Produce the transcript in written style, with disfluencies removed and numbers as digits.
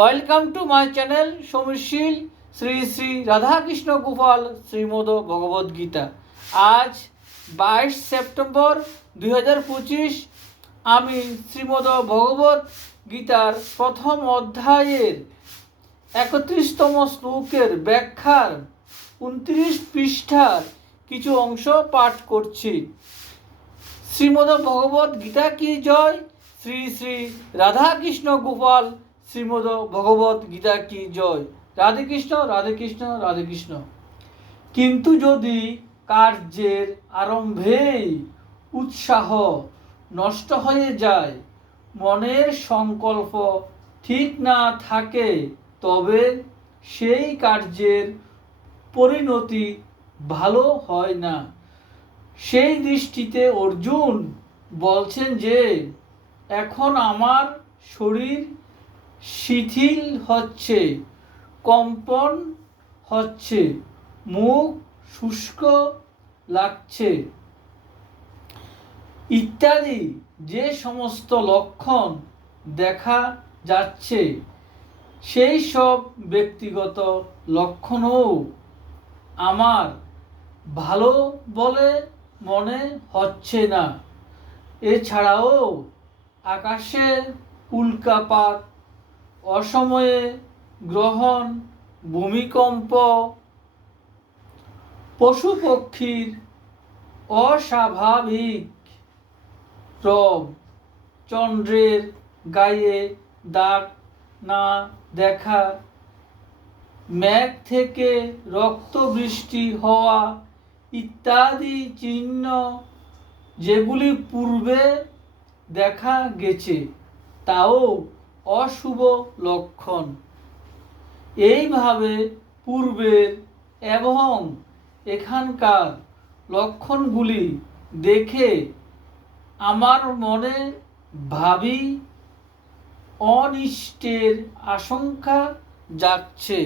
Welcome to my channel Samirshil Shri Shri Radhakrishna Gopal Shrimad Bhagavad Gita. আজ 22 September 2025 আমি শ্রীমদ ভগবদ গীতার প্রথম অধ্যায়ের 31তম শ্লোকের ব্যাখ্যার 29 পৃষ্ঠার কিছু অংশ পাঠ করছি। শ্রীমদ ভগবদ গীতা কি জয়, শ্রী শ্রী রাধাকৃষ্ণ গোপাল শ্রীমদ ভগবদ গীতা কি জয়। রাধে কৃষ্ণ, রাধে কৃষ্ণ, রাধে কৃষ্ণ। কিন্তু যদি কার্যের আরম্ভেই উৎসাহ নষ্ট হয়ে যায়, মনের সংকল্প ঠিক না থাকে, তবে সেই কার্যের পরিণতি ভালো হয় না। সেই দৃষ্টিতে অর্জুন বলছেন যে এখন আমার শরীর শিথিল হচ্ছে, কম্পন হচ্ছে, মুখ শুষ্ক লাগছে ইত্যাদি যে সমস্ত লক্ষণ দেখা যাচ্ছে, সেই সব ব্যক্তিগত লক্ষণও আমার ভালো বলে মনে হচ্ছে না। এছাড়াও আকাশের উল্কাপাত, অসময়ে গ্রহণ, ভূমিকম্প, পশু পক্ষীর অস্বাভাবিক রব, চন্দ্রের গায়ে দাগ না দেখা, মেঘ থেকে রক্ত বৃষ্টি হওয়া ইত্যাদি চিহ্ন যেগুলি পূর্বে দেখা গেছে, তাও অশুভ লক্ষণ। এইভাবে পূর্বের এবং এখানকার লক্ষণগুলি দেখে আমার মনে ভাবী অনিষ্টের আশঙ্কা জাগছে।